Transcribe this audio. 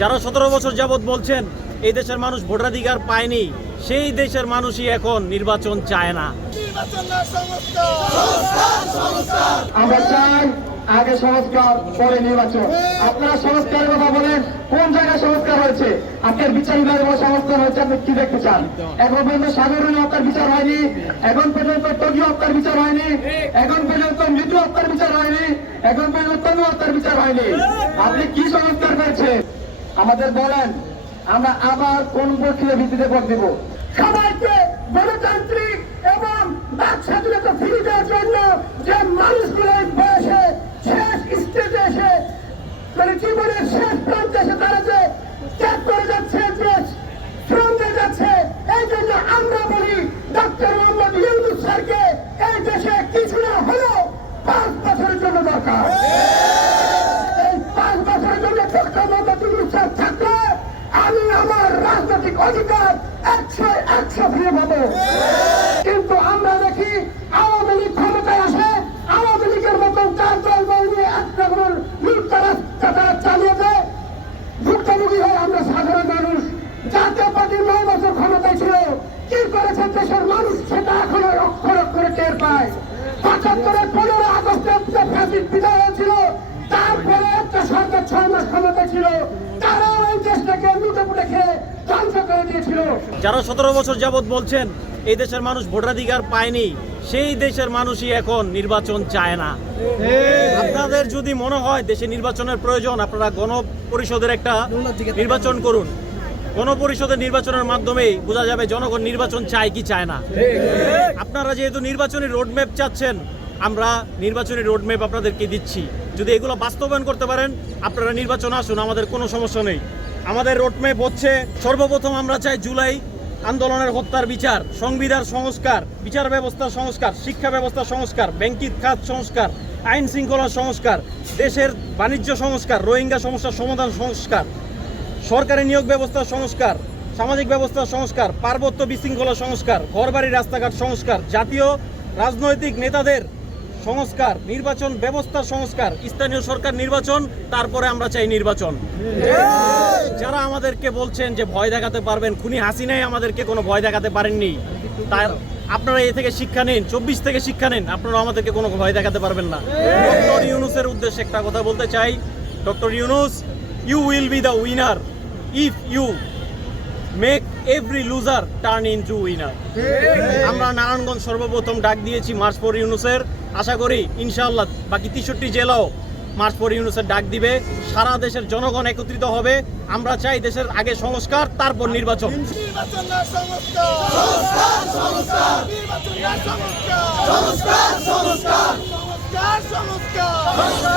যারা 17 বছর যাবৎ বলছেন এই দেশের মানুষ ভোটাধিকার পায়নি, সেই দেশের মানুষই এখন নির্বাচন চায় না। আমরা চাই আগে সংস্কার পরে নির্বাচন। আপনারা সংস্কারের কথা বলেন, কোন জায়গায় সংস্কার হয়েছে? আপনার বিচার বিভাগের সংস্কার হয়েছে, আপনি কি দেখতে চান? এখন পর্যন্ত সাধারণ হত্যার বিচার হয়নি, এখন পর্যন্ত টগি হত্যার বিচার হয়নি, এখন পর্যন্ত মৃত্যু হত্যার বিচার হয়নি, এখন পর্যন্ত তনু হত্যার বিচার হয়নি। আপনি কি সংস্কার করেছেন আমাদের বলেন, আমরা আবার কোন প্রক্রিয়া ভিত্তিতে ভোট দেব? সবাইকে গণতান্ত্রিক এবং বাক স্বাধীনতা ফিরিয়ে দেওয়ার জন্য যে মানুষগুলো বয়সে শেষ স্টেজে এসে মানে জীবনের শেষ প্রান্তে এসে তারা যে ত্যাগ করে যাচ্ছে, যে শ্রম দিয়ে যাচ্ছে, এই জন্য আমরা বলি ডক্টর মোহাম্মদ ইউনূস স্যারকে এই দেশে কিছু না হলেও 5 বছরের জন্য দরকার। এই 5 বছরের জন্য ডক্টর মোহাম্মদ ইউনূস স্যার থাকলে আমি আমার রাজনৈতিক অধিকার 100 ফিরে পাবো। কিন্তু আমরা দেখি আওয়ামী লীগ ক্ষমতায় আসে, আওয়ামী লীগের মতন 4 দল নিয়ে একটা কোনো লুটটা রাস্তা তারা চালিয়ে দেয়। ভুক্তভোগী হয় আমরা সাধারণ মানুষ। জাতীয় পার্টির 9 বছর ক্ষমতায় ছিল, কি করেছে দেশের মানুষ সেটা এখনো অক্ষর অক্ষরে টের পায়। 75-এর 15 আগস্টে একটা ফ্যাসিস্ট বিদায় হয়েছিল, তারপরে একটা সরকার 6 মাস ক্ষমতায় ছিল, তারাও এই দেশটাকে লুটে পুটে খেয়ে ধ্বংস করে দিয়েছিল। যারা 17 বছর যাবৎ বলছেন এই দেশের মানুষ ভোটাধিকার পায়নি, সেই দেশের মানুষই এখন নির্বাচন চায় না। আপনাদের যদি মনে হয় দেশে নির্বাচনের প্রয়োজন, আপনারা গণপরিষদের একটা নির্বাচন করুন। গণপরিষদের নির্বাচনের মাধ্যমেই বোঝা যাবে জনগণ নির্বাচন চায় কি চায় না। আপনারা যেহেতু নির্বাচনী রোডম্যাপ চাচ্ছেন, আমরা নির্বাচনী রোডম্যাপ আপনাদেরকে দিচ্ছি। যদি এগুলো বাস্তবায়ন করতে পারেন আপনারা নির্বাচন আসুন, আমাদের কোনো সমস্যা নেই। আমাদের রোডম্যাপ হচ্ছে, সর্বপ্রথম আমরা চাই জুলাই আন্দোলনের হত্যার বিচার, সংবিধান সংস্কার, বিচার ব্যবস্থার সংস্কার, শিক্ষা ব্যবস্থার সংস্কার, ব্যাংকিং খাত সংস্কার, আইন শৃঙ্খলা সংস্কার, দেশের বাণিজ্য সংস্কার, রোহিঙ্গা সমস্যার সমাধান সংস্কার, সরকারি নিয়োগ ব্যবস্থার সংস্কার, সামাজিক ব্যবস্থার সংস্কার, পার্বত্য বিশৃঙ্খলা সংস্কার, ঘরবাড়ি রাস্তাঘাট সংস্কার, জাতীয় রাজনৈতিক নেতাদের সংস্কার, নির্বাচন ব্যবস্থার সংস্কার, স্থানীয় সরকার নির্বাচন, তারপরে আমরা চাই নির্বাচন। যারা আমাদেরকে বলছেন যে ভয় দেখাতে পারবেন, খুনি হাসিনাই আমাদেরকে কোনো ভয় দেখাতে পারেননি, তার আপনারা এ থেকে শিক্ষা নিন, 24 থেকে শিক্ষা নিন, আপনারা আমাদেরকে কোনো ভয় দেখাতে পারবেন না। ডক্টর ইউনূসের উদ্দেশ্যে একটা কথা বলতে চাই, doctor Yunus, you will be the winner if you make every loser turn into winner. আমরা নারায়ণগঞ্জ সর্বপ্রথম ডাক দিয়েছি মার্চ ফর ইউনূসের। আশা করি ইনশাআল্লাহ বাকি 63 জেলাও মার্চ ফর ইউনূসের ডাক দিবে। সারা দেশের জনগণ একত্রিত হবে। আমরা চাই দেশের আগে সংস্কার, তারপর নির্বাচন। সংস্কার